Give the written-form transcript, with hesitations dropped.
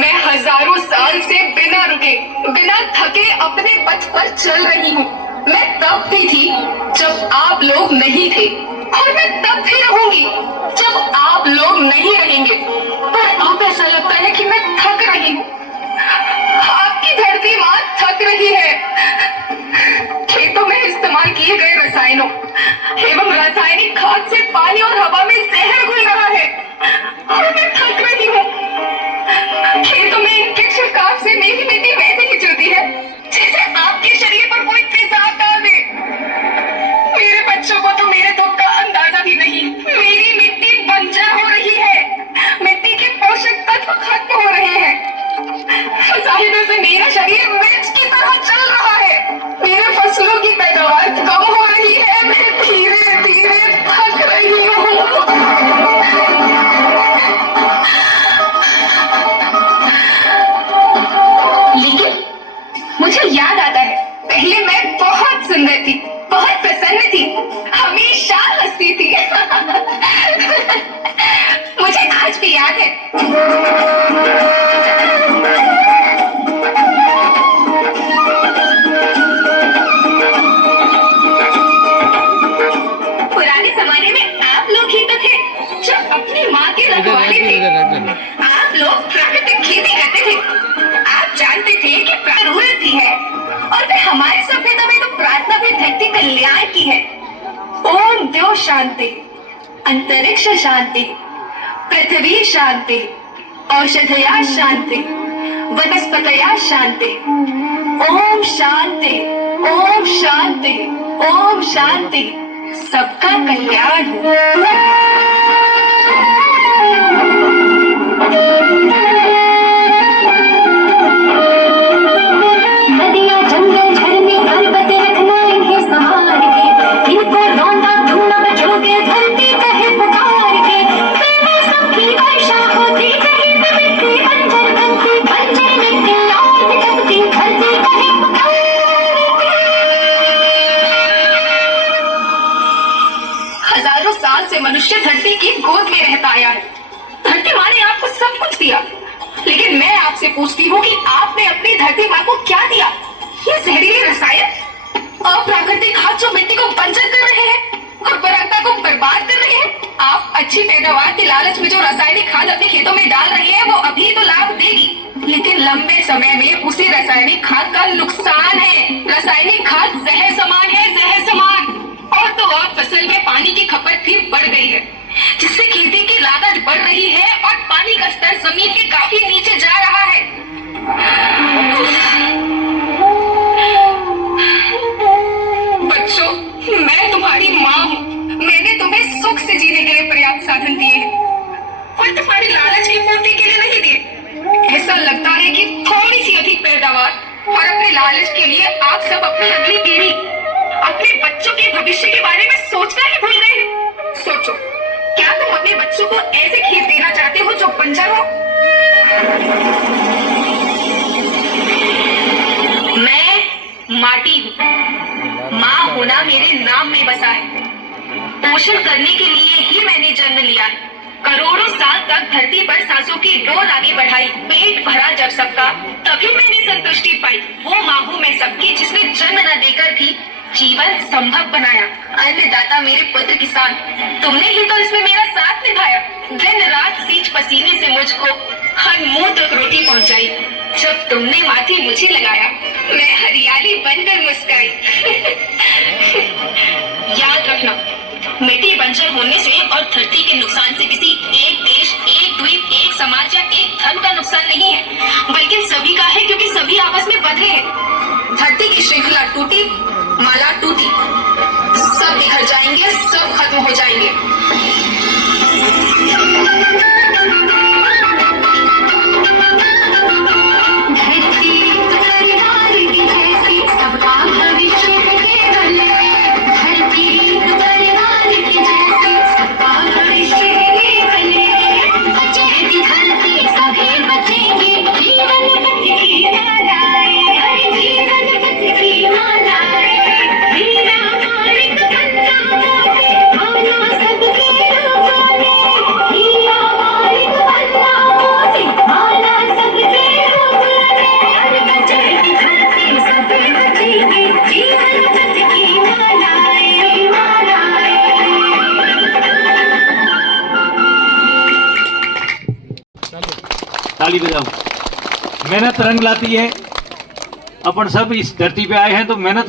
मैं हजारों साल से बिना रुके, बिना थके अपने पथ पर चल रही हूँ। मैं तब भी थी जब आप लोग नहीं थे, और मैं तब भी रहूंगी जब आप लोग नहीं रहेंगे। पर अब ऐसा लगता है कि मैं थक रही हूँ। आपकी धरती माँ थक रही है। खेतों में इस्तेमाल किए गए रसायनों एवं रासायनिक खाद से पानी और हवा में जहर घुल रहा है, और मैं थक रही हूँ। खेतों में इनके छिड़काव से मेरी मिट्टी वैसे ही चलती है जैसे आपके शरीर पर कोई तेजाब डाल दे। मेरे बच्चों को तो मेरे दुख का अंदाजा भी नहीं। मेरी मिट्टी बंजर हो रही है, मिट्टी के पोषक तत्व खत्म हो रहे हैं। जाहिर से मेरा शरीर मिर्च की तरह चल रहा है। मेरे फसलों की पैदावार कम हो रही है। मैं धीरे धीरे थक रही हूँ। लेकिन मुझे याद आता है, पहले मैं बहुत सुंदर थी, बहुत प्रसन्न थी, हमेशा हंसती थी। मुझे आज भी याद है। पुराने जमाने में आप लोग ही तो थे जो अपनी माँ के रखवाले थे। आप लोग प्राकृतिक खेती करते थे। आप जानते थे कि जरूरत ही है, और फिर हमारी सभ्यता में तो प्रार्थना भी धरती कल्याण की है। ओम द्यो शांति, अंतरिक्ष शांति, पृथ्वी शांति, औषधया शांति, वनस्पतया शांति। ओम शांति, ओम शांति, ओम शांति। सबका कल्याण हो। नदियाँ, जंगल, झरने, पर्वत रखना इन्हें संभाल के, इनको रोंदा धुना बचोगे धरती कहे पुकार के। प्रेम सबकी वर्षा होती, कहीं पे मिट्टी बंजर बनती, बंजर मिट्टी लौट जगती, धरती कहे पुकार के। हजारों साल से मनुष्य धरती की गोद में रहता आया है। धरती माँ ने आपको सब कुछ दिया, लेकिन मैं आपसे पूछती हूँ कि आपने अपनी धरती माँ को क्या दिया? ये जहरीले रसायन, अप्राकृतिक खाद जो मिट्टी को बंजर कर रहे हैं, उर्वरकता को बर्बाद कर रहे हैं। आप अच्छी पैदावार के लालच में जो रासायनिक खाद अपने खेतों में डाल रहे हैं, वो अभी तो लाभ देगी, लेकिन लंबे समय में उसी रासायनिक खाद का नुकसान है। रासायनिक खाद जहर समान है, जहर समान। और तो और फसल में पानी की खपत भी बढ़ गई है, जिससे खेती की लागत बढ़ रही है और पानी का स्तर जमीन के काफी नीचे जा रहा है। बच्चों, मैं तुम्हारी माँ हूँ। मैंने तुम्हें सुख से जीने के लिए पर्याप्त साधन दिए हैं, और तुम्हारी लालच की पूर्ति के लिए नहीं दिए। ऐसा लगता है कि थोड़ी सी अधिक पैदावार और अपने लालच के लिए आप सब अपनी अगली पीढ़ी, अपने बच्चों के भविष्य के बारे में सोचना ही भूल गए हैं। सोचो, क्या तुम अपने बच्चों को ऐसे खेत देना चाहते हो जो बंजर हो? मैं माटी हूँ। माँ होना मेरे नाम में बसा है। पोषण करने के लिए ही मैंने जन्म लिया है। करोड़ों साल तक धरती पर सांसों की डोर आगे बढ़ाई, पेट भरा जब सबका, तभी मैंने संतुष्टि पाई। वो माँ हूँ मैं सबकी, जिसने जन्म न देकर भी जीवन संभव बनाया। अन्नदाता मेरे पुत्र किसान, तुमने ही तो इसमें मेरा साथ निभाया। दिन रात सींच पसीने से मुझको हर मुंह तक रोटी पहुंचाई। जब तुमने माथे मुझे लगाया, मैं हरियाली बनकर मुस्कुराई। याद रखना, मिट्टी बंजर होने से और धरती के नुकसान से किसी एक देश, एक द्वीप, एक समाज या एक धर्म का नुकसान नहीं है, बल्कि सभी का है, क्योंकि सभी आपस में बंधे हैं। धरती की श्रृंखला टूटी, माला टूटी, सब बिखर जाएंगे, सब खत्म हो जाएंगे। धरती परिवार की जैसी सबका भविष्य केवल है। धरती परिवार की जैसी सबका भविष्य केवल है। ताली बजाओ। मेहनत रंग लाती है। अपन सब इस धरती पे आए हैं तो मेहनत